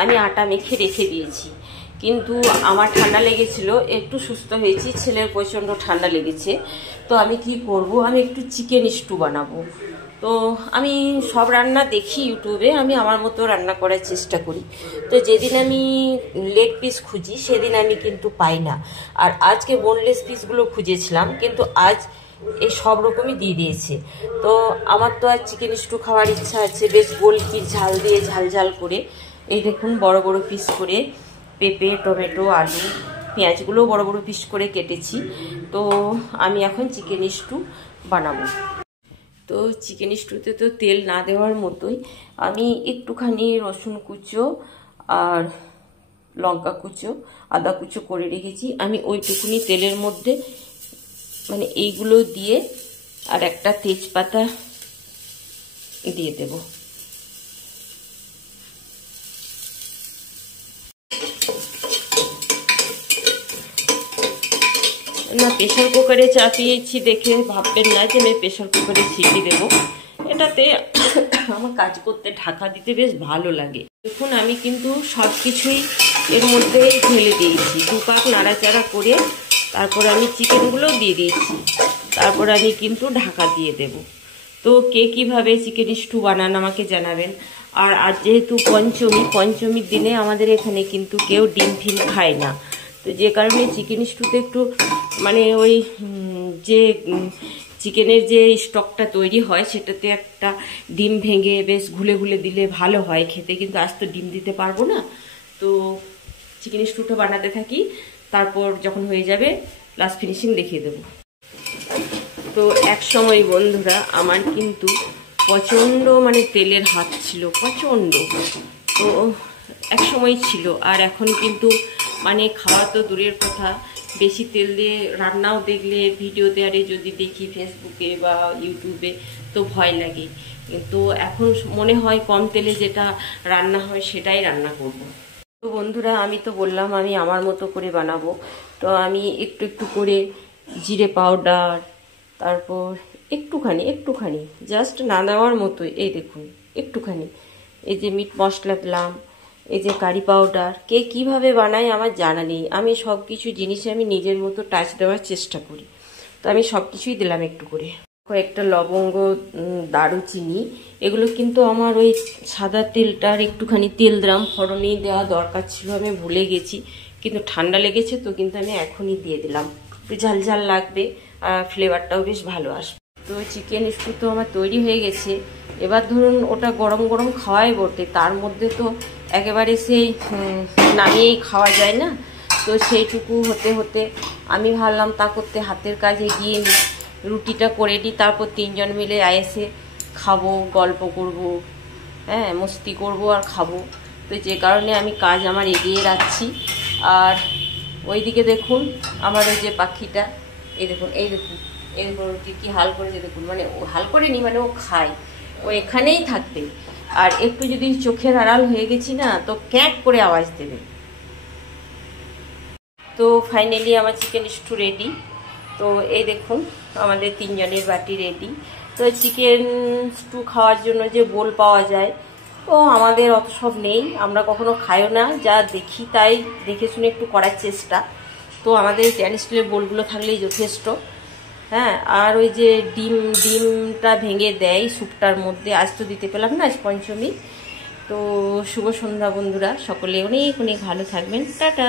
আমি আটা মেখে রেখে দিয়েছি, কিন্তু আমার ঠান্ডা লেগেছিল, একটু সুস্থ হয়েছি, ছেলের প্রচণ্ড ঠান্ডা লেগেছে। তো আমি কি করব, আমি একটু চিকেন স্টু বানাবো। তো আমি সব রান্না দেখি ইউটিউবে, আমি আমার মতো রান্না করার চেষ্টা করি। তো যেদিন আমি লেগ পিস খুঁজি সেদিন আমি কিন্তু পাই না, আর আজকে বোনলেস পিসগুলো খুঁজেছিলাম, কিন্তু আজ এই সব রকমই দিয়ে দিয়েছে। তো আমার তো আর চিকেন স্টু খাওয়ার ইচ্ছা আছে, বেশ গোলকি ঝাল দিয়ে ঝাল ঝাল করে। এই দেখুন বড় বড় পিস করে পেঁপে, টমেটো, আলু, পেঁয়াজগুলো বড় বড় পিস করে কেটেছি। তো আমি এখন চিকেন স্টু বানাবো। তো চিকেন স্টুতে তো তেল না দেওয়ার মতোই আমি একটুখানি রসুন কুচো আর লঙ্কা কুচো, আদা কুচো করে রেখেছি। আমি ওইটুকুনি তেলের মধ্যে মানে এইগুলো দিয়ে আর একটা তেজপাতা দিয়ে দেব। না, প্রেশার কুকারে চাপিয়েছি দেখে ভাববেন না যে আমি প্রেশার কুকারে সিটি দেবো। এটাতে আমার কাজ করতে ঢাকা দিতে বেশ ভালো লাগে। দেখুন আমি কিন্তু সব কিছুই এর মধ্যে ঢেলে দিয়েছি, 2 পাক নাড়াচাড়া করে তারপর আমি চিকেনগুলো দিয়ে দিয়েছি, তারপর আমি কিন্তু ঢাকা দিয়ে দেব। তো কে কীভাবে চিকেন স্টু বানান আমাকে জানাবেন। আর আজ যেহেতু পঞ্চমীর দিনে আমাদের এখানে কিন্তু কেউ ডিম ফিম খায় না, তো যে কারণে চিকেন স্টুতে একটু মানে ওই যে চিকেনের যে স্টকটা তৈরি হয় সেটাতে একটা ডিম ভেঙে বেশ ঘুলে ঘুলে দিলে ভালো হয় খেতে, কিন্তু আজ তো ডিম দিতে পারবো না। তো চিকেন স্টুটা বানাতে থাকি, তারপর যখন হয়ে যাবে লাস্ট ফিনিশিং দেখিয়ে দেবো। তো এক সময় বন্ধুরা আমার কিন্তু প্রচণ্ড মানে তেলের হাত ছিল, প্রচণ্ড। তো এক সময় ছিল, আর এখন কিন্তু মানে খাওয়া তো দূরের কথা, বেশি তেল দিয়ে রান্নাও দেখলে ভিডিওতে আরে যদি দেখি ফেসবুকে বা ইউটিউবে তো ভয় লাগে। তো এখন মনে হয় কম তেলে যেটা রান্না হয় সেটাই রান্না করব। তো বন্ধুরা আমি তো বললাম আমি আমার মতো করে বানাবো। তো আমি একটু একটু করে জিরে পাউডার, তারপর একটুখানি জাস্ট না দেওয়ার মতোই, এই দেখুন একটুখানি, এই যে মিট মশলা দিলাম, এই যে কারি পাউডার। কে কিভাবে বানায় আমার জানা নেই, আমি সব কিছু জিনিসে আমি নিজের মতো টাচ দেওয়ার চেষ্টা করি। তো আমি সব কিছুই দিলাম একটু করে, কয়েকটা লবঙ্গ, দারুচিনি, এগুলো কিন্তু আমার ওই সাদা তেলটার একটুখানি তেল দিলাম, ফোড়নেই দেওয়া দরকার ছিল, আমি ভুলে গেছি, কিন্তু ঠান্ডা লেগেছে তো কিন্তু আমি এখনই দিয়ে দিলাম। একটু ঝাল ঝাল লাগবে আর ফ্লেভারটাও বেশ ভালো আসবে। তো চিকেন স্টু তো আমার তৈরি হয়ে গেছে। এবার ধরুন ওটা গরম গরম খাওয়াই বটে, তার মধ্যে তো একেবারে সেই নামিয়েই খাওয়া যায় না। তো সেইটুকু হতে হতে আমি ভাবলাম তা করতে হাতের কাজ এগিয়ে নিই, রুটিটা করে দিই, তারপর 3 জন মিলে এসে খাবো, গল্প করব, হ্যাঁ মস্তি করব আর খাবো। তো যে কারণে আমি কাজ আমার এগিয়ে রাখছি। আর ওইদিকে দেখুন আমার ওই যে পাখিটা, এই দেখুন রুটি কি হাল করেছে দেখুন, মানে ও হাল করেনি, মানে ও খায়, ও এখানেই থাকবে। আর একটু যদি চোখের আড়াল হয়ে গেছি না তো ক্যাঁক করে আওয়াজ দেবে। তো ফাইনালি আমার চিকেন স্টু রেডি। তো এই দেখুন আমাদের 3 জনের বাটি রেডি। তো চিকেন স্টু খাওয়ার জন্য যে বোল পাওয়া যায়, তো আমাদের অত সব নেই, আমরা কখনো খাইও না, যা দেখি তাই দেখে শুনে একটু করার চেষ্টা। তো আমাদের স্টেনলেস স্টিলের বোলগুলো থাকলেই যথেষ্ট। হ্যাঁ, আর ওই যে ডিমটা ভেঙে দেয় স্যুপটার মধ্যে, আজ তো দিতে পেলাম না, আজ পঞ্চমী। তো শুভ সন্ধ্যা বন্ধুরা, সকলে অনেক অনেক ভালো থাকবেন, টাটা।